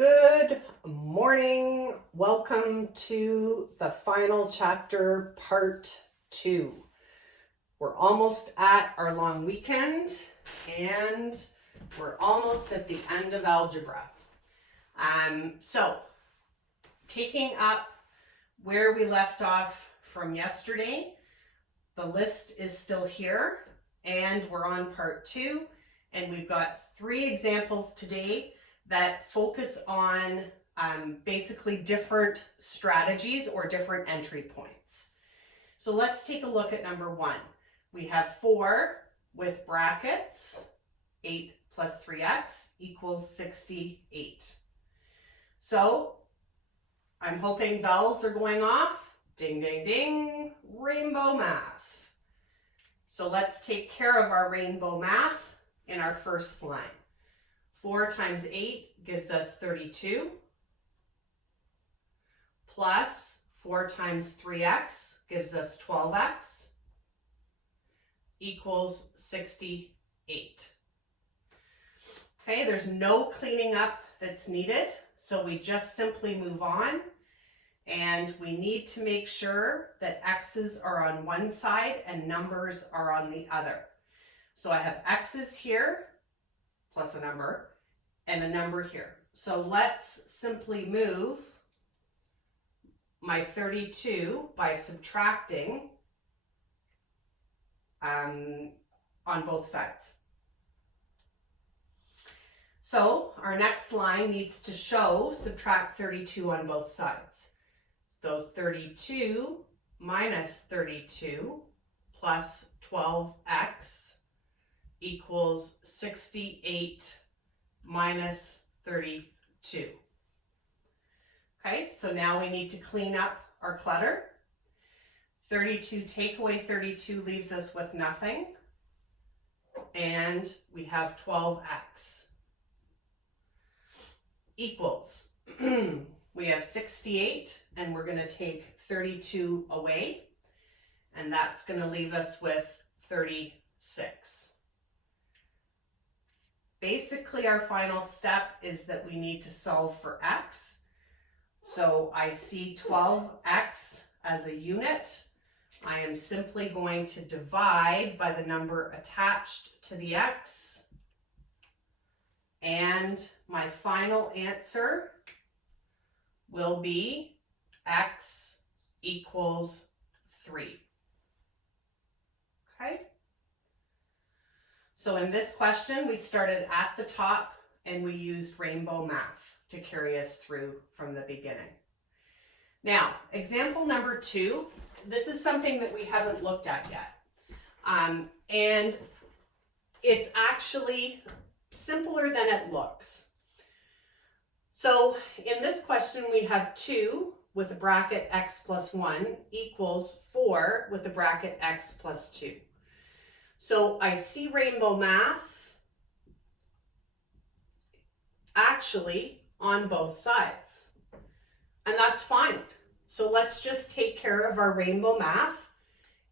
Good morning. Welcome to the final chapter, part 2. We're almost at our long weekend and we're almost at the end of algebra. So taking up where we left off from yesterday, the list is still here and we're on part 2, and we've got 3 examples today that focus on basically different strategies or different entry points. So let's take a look at number 1. We have 4 with brackets, 8 plus 3x equals 68. So I'm hoping bells are going off. Ding, ding, ding, rainbow math. So let's take care of our rainbow math in our first line. 4 times 8 gives us 32, plus 4 times 3x gives us 12x, equals 68. Okay, there's no cleaning up that's needed, so we just simply move on, and we need to make sure that x's are on one side and numbers are on the other. So I have x's here, plus a number, and a number here. So let's simply move my 32 by subtracting on both sides. So our next line needs to show subtract 32 on both sides. So 32 minus 32 plus 12x equals 68 minus 32. Okay, so now we need to clean up our clutter. 32, take away 32 leaves us with nothing. And we have 12x equals, we have 68, and we're going to take 32 away, and that's going to leave us with 36. Basically, our final step is that we need to solve for x. So I see 12x as a unit. I am simply going to divide by the number attached to the x. And my final answer will be x equals 3. Okay? So in this question, we started at the top and we used rainbow math to carry us through from the beginning. Now, example number 2, this is something that we haven't looked at yet. And it's actually simpler than it looks. So in this question, we have 2 with a bracket x plus 1 equals 4 with a bracket x plus 2. So I see rainbow math actually on both sides, and that's fine. So let's just take care of our rainbow math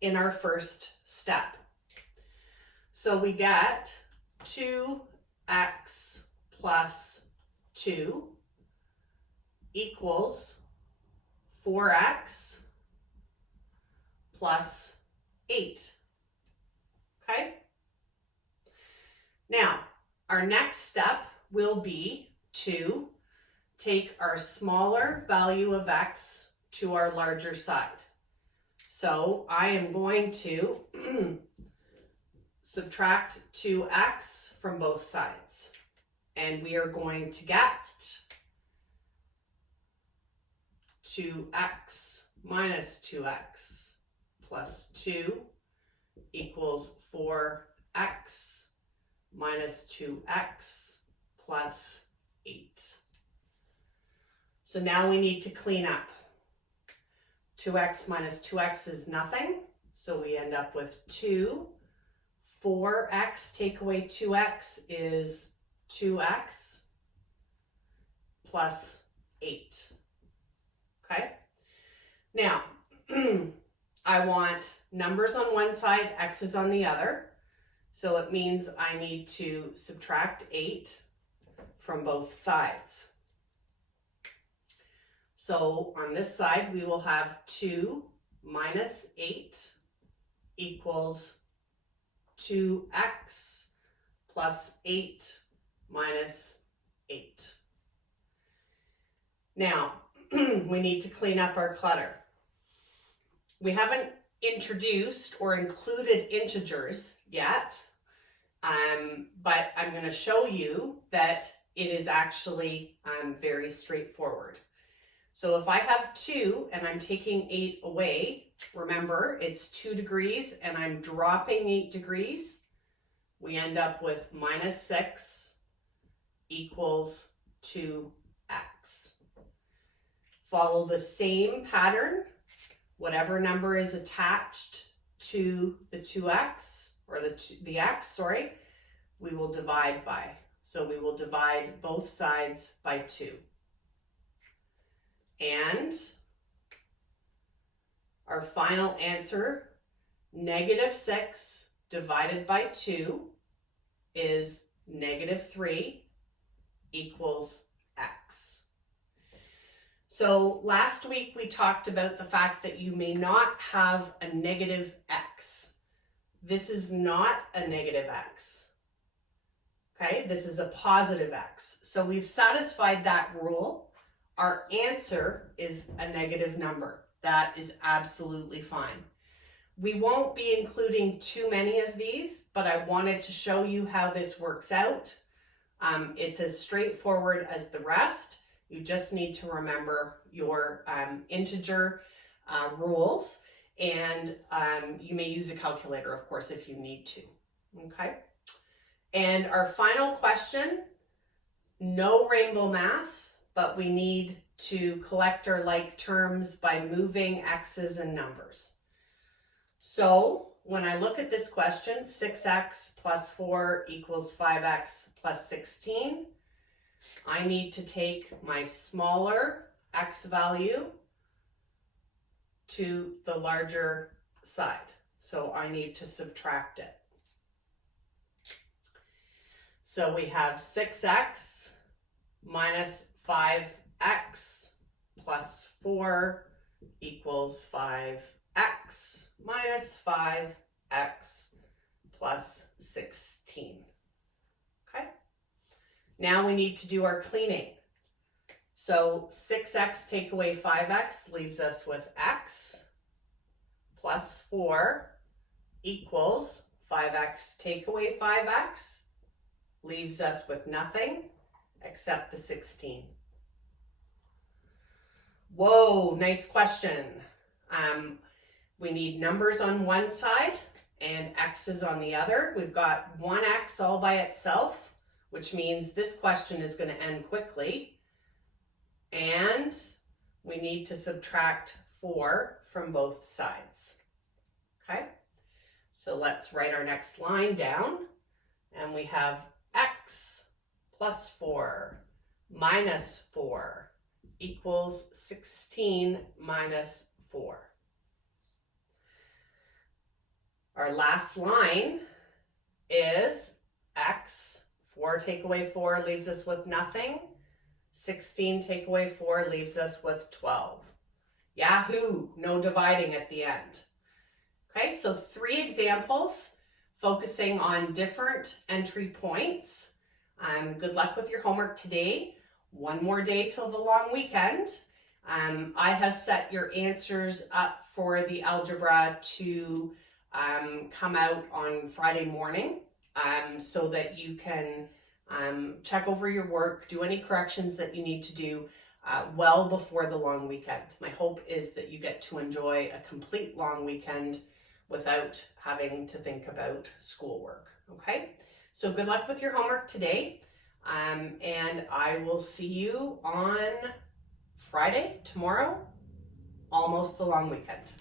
in our first step. So we get 2x plus 2 equals 4x plus 8. Okay? Now, our next step will be to take our smaller value of x to our larger side. So I am going to subtract 2x from both sides. And we are going to get 2x minus 2x plus 2 equals 4x minus 2x plus 8. So now we need to clean up. 2x minus 2x is nothing, so we end up with 2. 4x take away 2x is 2x plus 8. Okay? Now, I want numbers on one side, x's on the other. So it means I need to subtract 8 from both sides. So on this side, we will have 2 minus 8 equals 2x plus 8 minus 8. Now, we need to clean up our clutter. We haven't introduced or included integers yet, but I'm going to show you that it is actually very straightforward. So if I have 2 and I'm taking 8 away, remember it's 2 degrees and I'm dropping 8 degrees, we end up with minus 6 equals 2x. Follow the same pattern. Whatever number is attached to the 2x, or the x, sorry, we will divide by. So we will divide both sides by 2. And our final answer, negative 6 divided by 2 is negative 3 equals x. So last week we talked about the fact that you may not have a negative x. This is not a negative x. Okay, this is a positive x. So we've satisfied that rule. Our answer is a negative number. That is absolutely fine. We won't be including too many of these, but I wanted to show you how this works out. It's as straightforward as the rest. You just need to remember your integer rules, and you may use a calculator, of course, if you need to. Okay. And our final question, no rainbow math, but we need to collect our like terms by moving x's and numbers. So when I look at this question, 6x plus 4 equals 5x plus 16, I need to take my smaller x value to the larger side. So I need to subtract it. So we have 6x minus 5x plus 4 equals 5x minus 5x plus 16. Okay. Now we need to do our cleaning. So 6x take away 5x leaves us with x plus 4 equals 5x take away 5x leaves us with nothing except the 16. Whoa, nice question. We need numbers on one side and x's on the other. We've got one x all by itself, which means this question is going to end quickly. And we need to subtract 4 from both sides. Okay, so let's write our next line down. And we have x plus 4 minus 4 equals 16 minus 4. Our last line is x, 4 take away 4 leaves us with nothing. 16 take away 4 leaves us with 12. Yahoo! No dividing at the end. Okay, so 3 examples focusing on different entry points. Good luck with your homework today. One more day till the long weekend. I have set your answers up for the algebra to come out on Friday morning so that you can check over your work, do any corrections that you need to do well before the long weekend. My hope is that you get to enjoy a complete long weekend without having to think about schoolwork, okay? So good luck with your homework today, and I will see you on Friday, tomorrow, almost the long weekend.